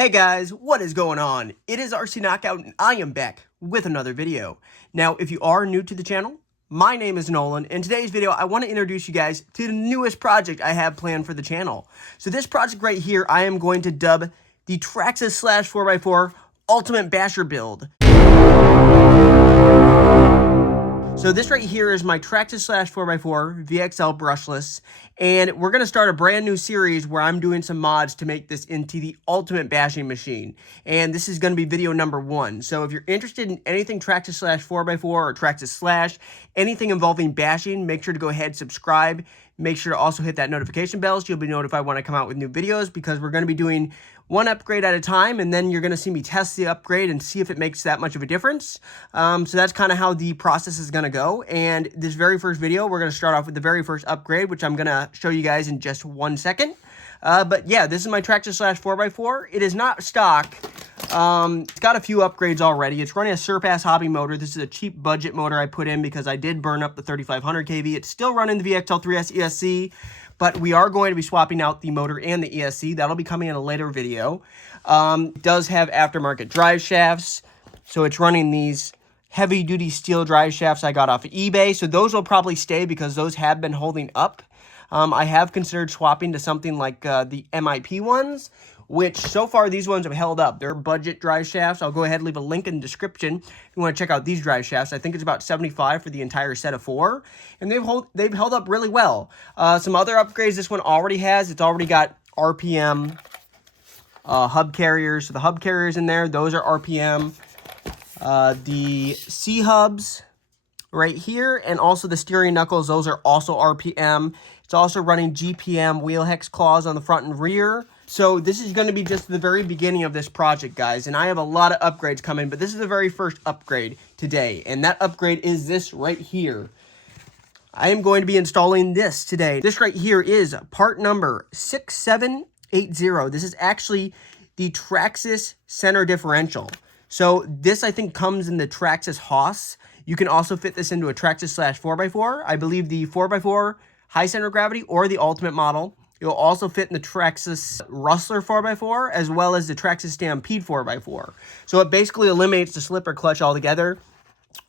Hey guys, what is going on? It is RC Knockout and I am back with another video. Now, if you are new to the channel, my name is Nolan. In today's video, I want to introduce you guys to the newest project I have planned for the channel. So this project right here, I am going to dub the Traxxas Slash 4x4 Ultimate Basher build. So this right here is my Traxxas Slash 4x4 VXL brushless, and we're going to start a brand new series where I'm doing some mods to make this into the ultimate bashing machine. And this is going to be video number 1. So if you're interested in anything Traxxas Slash 4x4 or Traxxas Slash, anything involving bashing, make sure to go ahead and subscribe. Make sure to also hit that notification bell so you'll be notified when I come out with new videos, because we're going to be doing one upgrade at a time, and then you're going to see me test the upgrade and see if it makes that much of a difference. So that's kind of how the process is going to go. And this very first video, we're going to start off with the very first upgrade, which I'm going to show you guys in just 1 second. But yeah, this is my Traxxas Slash 4x4. It is not stock. It's got a few upgrades already. It's running a Surpass hobby motor. This is a cheap budget motor I put in because I did burn up the 3500 kV. It's still running the VXL3S ESC, but we are going to be swapping out the motor and the ESC. That'll be coming in a later video. It does have aftermarket drive shafts, so it's running these heavy-duty steel drive shafts I got off of eBay. So those will probably stay because those have been holding up. I have considered swapping to something like the MIP ones, which so far these ones have held up. They're budget drive shafts. I'll go ahead and leave a link in the description if you want to check out these drive shafts. I think it's about $75 for the entire set of 4, and they've held up really well. Some other upgrades this one already has. It's already got RPM hub carriers. So the hub carriers in there, those are RPM. The C hubs right here, and also the steering knuckles, those are also RPM. It's also running GPM wheel hex claws on the front and rear. So this is going to be just the very beginning of this project, guys, and I have a lot of upgrades coming, but this is the very first upgrade today, and that upgrade is this right here. I am going to be installing this today. This right here is part number 6780. This is actually the Traxxas center differential. So this, I think, comes in the Traxxas Haas. You can also fit this into a Traxxas Slash 4x4. I believe the 4x4 high center of gravity or the ultimate model. It will also fit in the Traxxas Rustler 4x4 as well as the Traxxas Stampede 4x4. So it basically eliminates the slipper clutch altogether.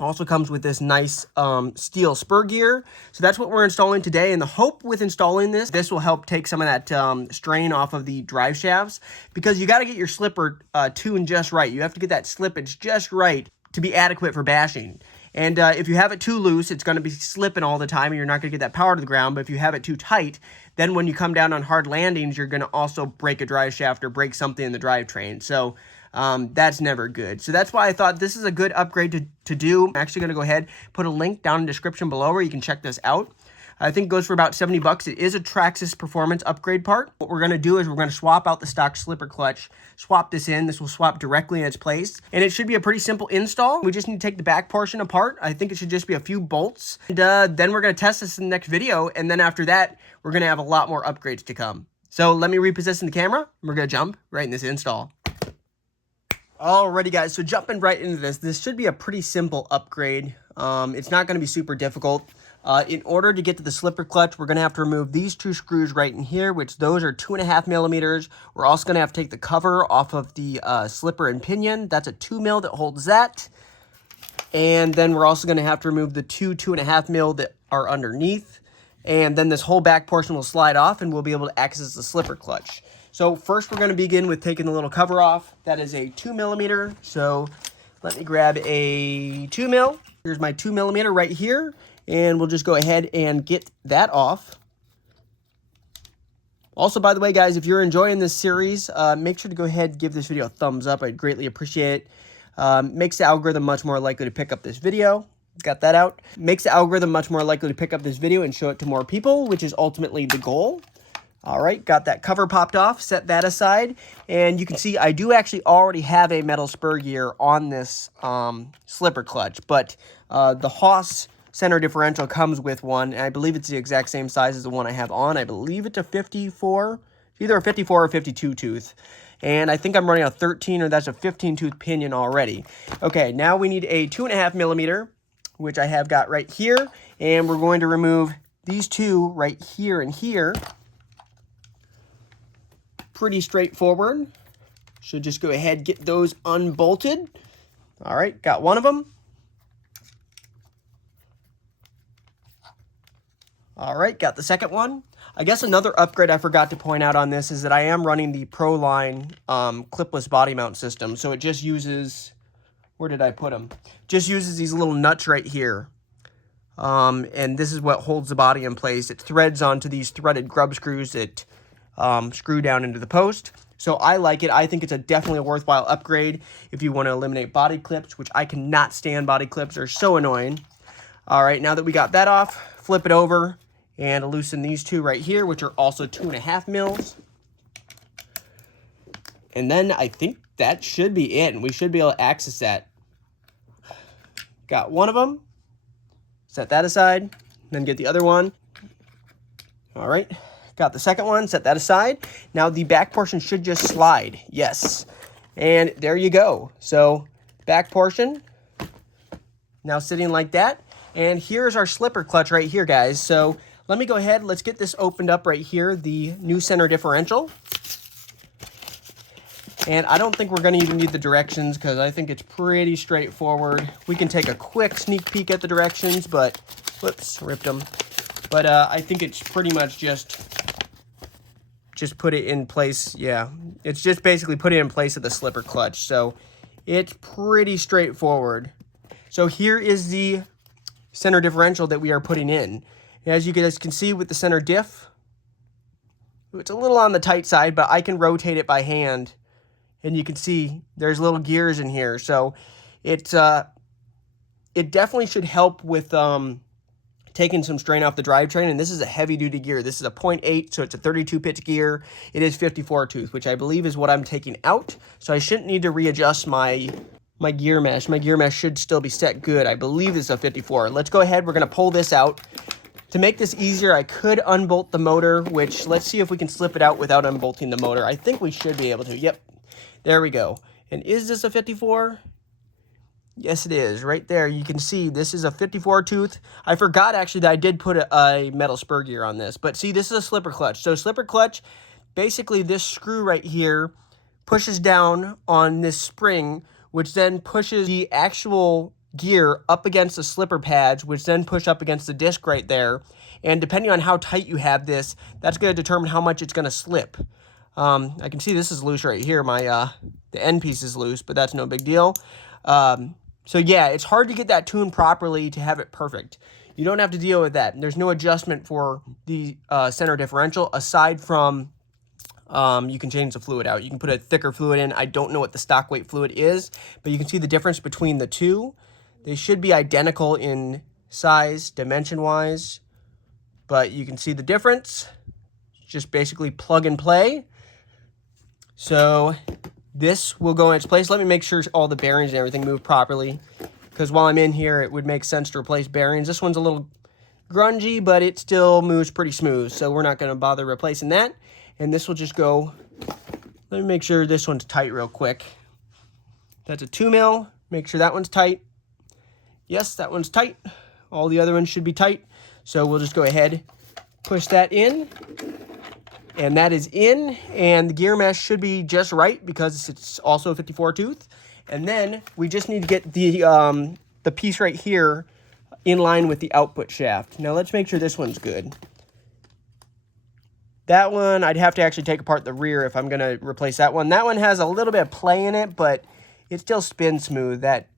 Also comes with this nice steel spur gear. So that's what we're installing today. And the hope with installing this will help take some of that strain off of the drive shafts, because you got to get your slipper tuned just right. You have to get that slippage just right to be adequate for bashing. And if you have it too loose, it's going to be slipping all the time and you're not going to get that power to the ground. But if you have it too tight, then when you come down on hard landings, you're going to also break a drive shaft or break something in the drivetrain. So that's never good. So that's why I thought this is a good upgrade to do. I'm actually going to go ahead, put a link down in the description below where you can check this out. I think it goes for about 70 bucks. It is a Traxxas performance upgrade part. What we're going to do is we're going to swap out the stock slipper clutch, swap this in. This will swap directly in its place, and it should be a pretty simple install. We just need to take the back portion apart. I think it should just be a few bolts, and then we're going to test this in the next video, and then after that, we're going to have a lot more upgrades to come. So let me reposition the camera, and we're going to jump right in this install. Alrighty guys, so jumping right into this should be a pretty simple upgrade. It's not going to be super difficult. In order to get to the slipper clutch, we're going to have to remove these 2 screws right in here, which those are 2.5 millimeters. We're also going to have to take the cover off of the slipper and pinion. That's a 2 mil that holds that. And then we're also going to have to remove the 2.5 mil that are underneath. And then this whole back portion will slide off and we'll be able to access the slipper clutch. So first we're going to begin with taking the little cover off. That is a 2 millimeter. So let me grab a 2 mil. Here's my 2 millimeter right here. And we'll just go ahead and get that off. Also, by the way, guys, if you're enjoying this series, make sure to go ahead and give this video a thumbs up. I'd greatly appreciate it. Makes the algorithm much more likely to pick up this video. Got that out. Makes the algorithm much more likely to pick up this video and show it to more people, which is ultimately the goal. All right, got that cover popped off, set that aside. And you can see I do actually already have a metal spur gear on this slipper clutch, but the Haas center differential comes with one, and I believe it's the exact same size as the one I have on. I believe it's a 54, either a 54 or 52 tooth. And I think I'm running a 13, or that's a 15 tooth pinion already. Okay, now we need a 2.5 millimeter, which I have got right here. And we're going to remove these 2 right here and here. Pretty straightforward. So just go ahead, get those unbolted. All right, got one of them. All right, got the second one. I guess another upgrade I forgot to point out on this is that I am running the Pro Line clipless body mount system. So it just uses, where did I put them? Just uses these little nuts right here. And this is what holds the body in place. It threads onto these threaded grub screws that screw down into the post. So I like it. I think it's definitely a worthwhile upgrade if you want to eliminate body clips, which I cannot stand body clips. They're so annoying. All right, now that we got that off, flip it over and loosen these two right here, which are also 2.5 mils. And then I think that should be it, and we should be able to access that. Got one of them. Set that aside, then get the other one. All right, got the second one, set that aside. Now the back portion should just slide, yes. And there you go. So back portion, now sitting like that. And here's our slipper clutch right here, guys. So let me go ahead, let's get this opened up right here, the new center differential. And I don't think we're going to even need the directions because I think it's pretty straightforward. We can take a quick sneak peek at the directions, but, whoops, ripped them. But I think it's pretty much just put it in place. Yeah, it's just basically put it in place of the slipper clutch. So it's pretty straightforward. So here is the center differential that we are putting in. As you guys can see with the center diff, it's a little on the tight side, but I can rotate it by hand. And you can see there's little gears in here. So it definitely should help with taking some strain off the drivetrain. And this is a heavy duty gear. This is a 0.8, so it's a 32 pitch gear. It is 54 tooth, which I believe is what I'm taking out. So I shouldn't need to readjust my gear mesh. My gear mesh should still be set good. I believe this is a 54. Let's go ahead. We're going to pull this out. To make this easier, I could unbolt the motor, which let's see if we can slip it out without unbolting the motor. I think we should be able to. Yep. There we go. And is this a 54? Yes, it is. Right there, you can see this is a 54 tooth. I forgot actually that I did put a metal spur gear on this. But see, this is a slipper clutch. So slipper clutch, basically this screw right here pushes down on this spring, which then pushes the actual gear up against the slipper pads, which then push up against the disc right there. And depending on how tight you have this, that's going to determine how much it's going to slip. I can see this is loose right here. My the end piece is loose, but that's no big deal. So yeah, it's hard to get that tuned properly to have it perfect. You don't have to deal with that. There's no adjustment for the center differential aside from you can change the fluid out. You can put a thicker fluid in. I don't know what the stock weight fluid is, but you can see the difference between the two. They should be identical in size, dimension-wise, but you can see the difference. Just basically plug and play. So this will go in its place. Let me make sure all the bearings and everything move properly, because while I'm in here, it would make sense to replace bearings. This one's a little grungy, but it still moves pretty smooth, so we're not going to bother replacing that. And this will just go, let me make sure this one's tight real quick. That's a 2 mil. Make sure that one's tight. Yes, that one's tight. All the other ones should be tight. So we'll just go ahead, push that in. And that is in, and the gear mesh should be just right because it's also a 54 tooth. And then we just need to get the piece right here in line with the output shaft. Now let's make sure this one's good. That one, I'd have to actually take apart the rear if I'm gonna replace that one. That one has a little bit of play in it, but it still spins smooth, that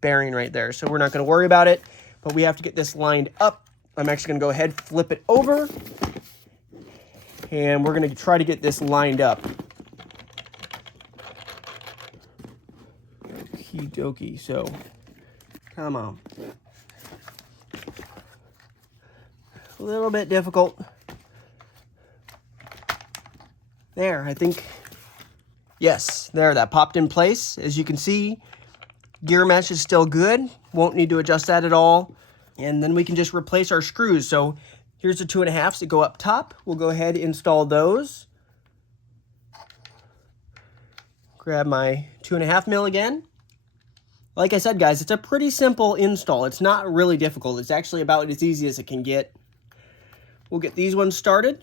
bearing right there. So we're not gonna worry about it, but we have to get this lined up. I'm actually gonna go ahead, flip it over, and we're going to try to get this lined up. Okie dokie, so come on. A little bit difficult. There, I think, yes, there, that popped in place. As you can see, gear mesh is still good. Won't need to adjust that at all. And then we can just replace our screws. So here's the 2.5s that go up top. We'll go ahead and install those. Grab my 2.5 mil again. Like I said, guys, it's a pretty simple install. It's not really difficult. It's actually about as easy as it can get. We'll get these ones started.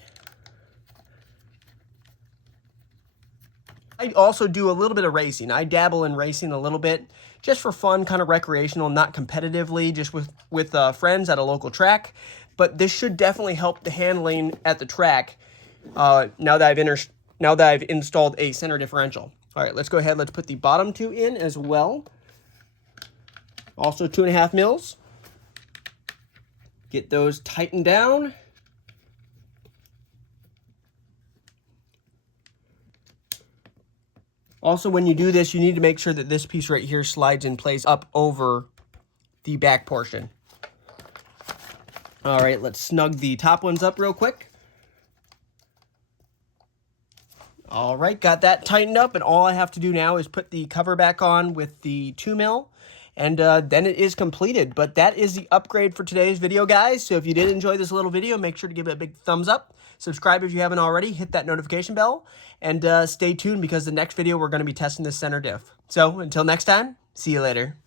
I also do a little bit of racing. I dabble in racing a little bit just for fun, kind of recreational, not competitively, just with friends at a local track. But this should definitely help the handling at the track now that I've installed a center differential. All right, let's go ahead. Let's put the bottom two in as well. Also 2.5 mils. Get those tightened down. Also, when you do this, you need to make sure that this piece right here slides in place up over the back portion. All right, let's snug the top ones up real quick. All right, got that tightened up, and all I have to do now is put the cover back on with the 2 mil, and then it is completed. But that is the upgrade for today's video, guys. So if you did enjoy this little video, make sure to give it a big thumbs up. Subscribe if you haven't already. Hit that notification bell, and stay tuned because the next video we're going to be testing this center diff. So until next time, see you later.